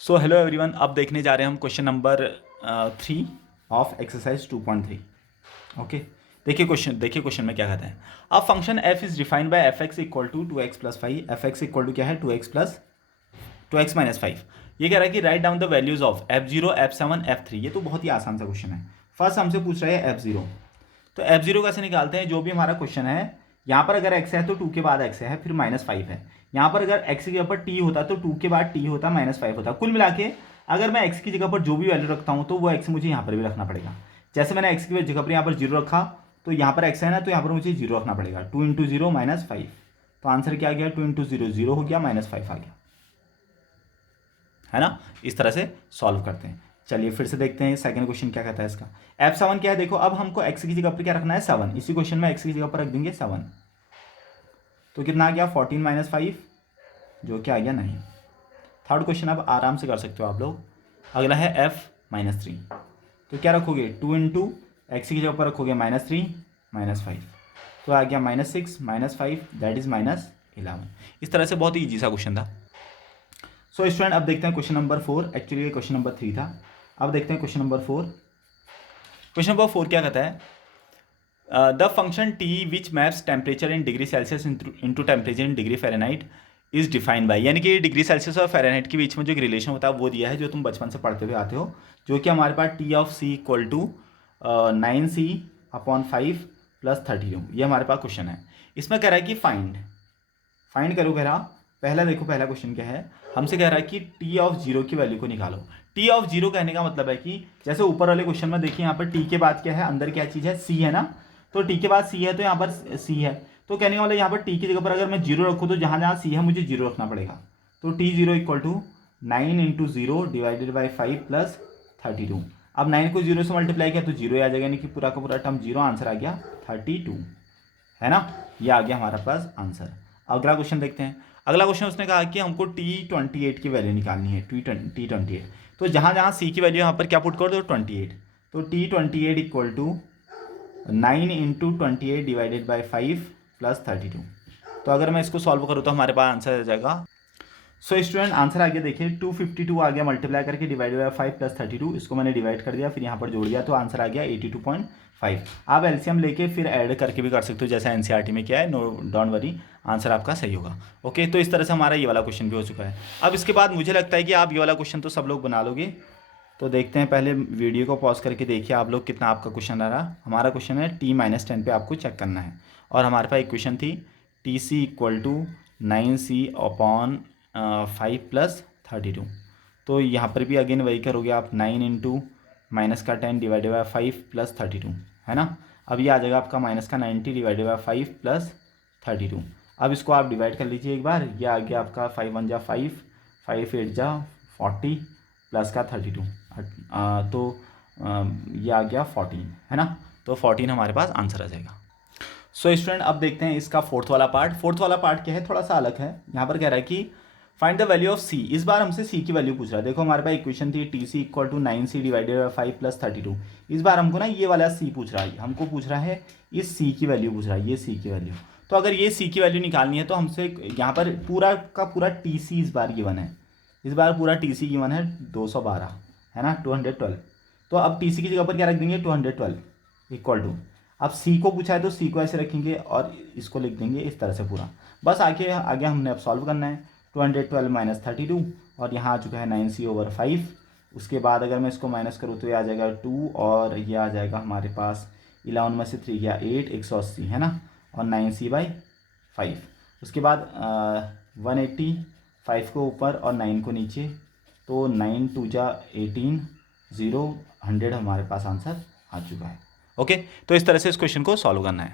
So hello everyone, अब देखने जा रहे हैं हम question number 3 of exercise 2.3। Okay, देखिए क्वेश्चन में क्या कहता है। अब function f is defined by f x equal to 2x plus 5। F x equal to क्या है, 2x माइनस 5। ये कह रहा है कि write down the values of f0, f7, f3। ये तो बहुत ही आसान सा क्वेश्चन है। फर्स्ट हमसे पूछ रहा है f0, तो f0 कैसे निकालते हैं। जो भी हमारा क्वेश्चन है, यहाँ पर अगर x है तो 2 के बाद x है, फिर -5 है। यहाँ पर अगर x की जगह पर t होता तो 2 के बाद t होता, -5 होता। कुल मिला के अगर मैं x की जगह पर जो भी वैल्यू रखता हूँ तो वो x मुझे यहाँ पर भी रखना पड़ेगा। जैसे मैंने x की जगह पर यहाँ पर 0 रखा, तो यहाँ पर x है ना, तो यहाँ पर मुझे 0 रखना पड़ेगा। 2 इंटू 0 -5, तो आंसर क्या आ गया, 2 इंटू 0 0 हो गया, -5 आ गया, है ना। इस तरह से सॉल्व करते हैं। चलिए फिर से देखते हैं सेकंड क्वेश्चन क्या कहता है इसका। f7 क्या है, देखो अब हमको x की जगह पर क्या रखना है, 7। इसी क्वेश्चन में x की जगह पर रख देंगे 7, तो कितना आ गया 14 - 5, जो क्या आ गया 9। थर्ड क्वेश्चन अब आराम से कर सकते हो आप लोग। अगला है f-3, तो क्या रखोगे, 2 इंटू एक्स की जगह पर रखोगे -3 -5, तो आ गया -6 -5 दैट इज -11। इस तरह से बहुत ही ईजी सा क्वेश्चन था। सो स्टूडेंट अब देखते हैं क्वेश्चन नंबर 4। एक्चुअली ये क्वेश्चन नंबर 3 था। अब देखते हैं क्वेश्चन नंबर 4। क्वेश्चन नंबर 4 क्या कहता है, the function t which maps temperature in degree Celsius into temperature in degree Fahrenheit is defined bye. यानी कि डिग्री सेल्सियस और फ़ारेनहाइट के बीच में जो एक रिलेशन होता है वो दिया है, जो तुम बचपन से पढ़ते हुए आते हो, जो कि हमारे पास T of C equal to 9C/5 + 32। ये हमारे पास क्वेश्चन है। इसमें कह रहा है कि फाइंड करो। कह रहा पहला देखो, पहला क्वेश्चन क्या है, हमसे कह रहा है कि T ऑफ 0 की वैल्यू को निकालो। T ऑफ 0 कहने का मतलब है कि जैसे ऊपर वाले क्वेश्चन में देखिए, यहाँ पर T के बाद क्या है, अंदर क्या चीज़ है, C है ना। तो T के बाद C है, तो यहाँ पर C है, तो कहने का मतलब यहाँ पर T की जगह पर अगर मैं 0 रखूँ तो जहाँ जहाँ C है मुझे 0 रखना पड़ेगा। तो T0 equal to 9 into 0 divided by 5 plus 32। अब 9 को 0 से मल्टीप्लाई किया तो 0 आ जाएगा, यानी कि पूरा का पूरा टर्म 0, आंसर आ गया 32, है ना। ये आ गया हमारे पास आंसर। अगला क्वेश्चन देखते हैं। अगला क्वेश्चन उसने कहा कि हमको T28 की वैल्यू निकालनी है, T28। तो जहाँ जहाँ C की वैल्यू यहाँ पर क्या पुट कर दो, 28। तो T28 equal to 9 into 28 divided by 5 plus 32। तो अगर मैं इसको सॉल्व करूँ तो हमारे पास आंसर आ जाएगा। सो स्टूडेंट आंसर आ गया, देखिए 252 आ गया, मल्टीप्लाई करके डिवाइडेड बाई 5 प्लस 32। इसको मैंने डिवाइड कर दिया, फिर यहाँ पर जोड़ दिया, तो आंसर आ गया 82.5। आप एलसीएम लेके फिर ऐड करके भी कर सकते हो, जैसा एनसीईआरटी में क्या है, नो डोंट वरी, आंसर आपका सही होगा। ओके, तो इस तरह से हमारा ये वाला क्वेश्चन भी हो चुका है। अब इसके बाद मुझे लगता है कि आप ये वाला क्वेश्चन तो सब लोग बना लोगे। तो देखते हैं, पहले वीडियो को पॉज करके देखिए आप लोग कितना आपका क्वेश्चन आ रहा। हमारा क्वेश्चन है T-10 पे आपको चेक करना है, और हमारे पास इक्वेशन थी TC equal to 9C/5 plus 32। तो यहाँ पर भी अगेन वही करोगे आप, 9 इंटू -10 डिवाइडेड बाई 5 प्लस 32, है ना। अब ये आ जाएगा आपका -90 डिवाइडेड बाई 5 प्लस 32। अब इसको आप डिवाइड कर लीजिए एक बार, ये आ गया आपका 5 1 जा 5, 5 8 जा 40 प्लस का 32, तो ये आ गया 14, है ना। तो 14 हमारे पास आंसर आ जाएगा। सो स्टूडेंट अब देखते हैं इसका फोर्थ वाला पार्ट। फोर्थ वाला पार्ट क्या है, थोड़ा सा अलग है। यहाँ पर कह रहा है कि find the value of C। इस बार हमसे C की वैल्यू पूछ रहा है। देखो हमारे पास इक्वेशन थी TC equal to 9C divided by 5 plus 32। इस बार हमको ना ये वाला C पूछ रहा है, हमको पूछ रहा है इस C की वैल्यू पूछ रहा है, ये C की वैल्यू। तो अगर ये C की वैल्यू निकालनी है तो हमसे यहाँ पर पूरा का पूरा TC इस बार गिवन है। इस बार पूरा TC गिवन है 212, है ना, 212। तो अब TC की जगह पर क्या रख देंगे, 212 इक्वल टू, अब C को पूछा है तो C को ऐसे रखेंगे और इसको लिख देंगे इस तरह से पूरा। बस आगे आगे हमने अब सॉल्व करना है। 212 माइनस 32, और यहाँ आ चुका है 9C/5। उसके बाद अगर मैं इसको माइनस करूँ तो ये आ जाएगा 2, और ये आ जाएगा हमारे पास 11 में से 3 गया 8, 180, है ना, और 9C/5। उसके बाद 180, 5 को ऊपर और 9 को नीचे, तो 9 2 जा 18, 0 100 हमारे पास आंसर आ चुका है। ओके, तो इस तरह से इस क्वेश्चन को सॉल्व करना है।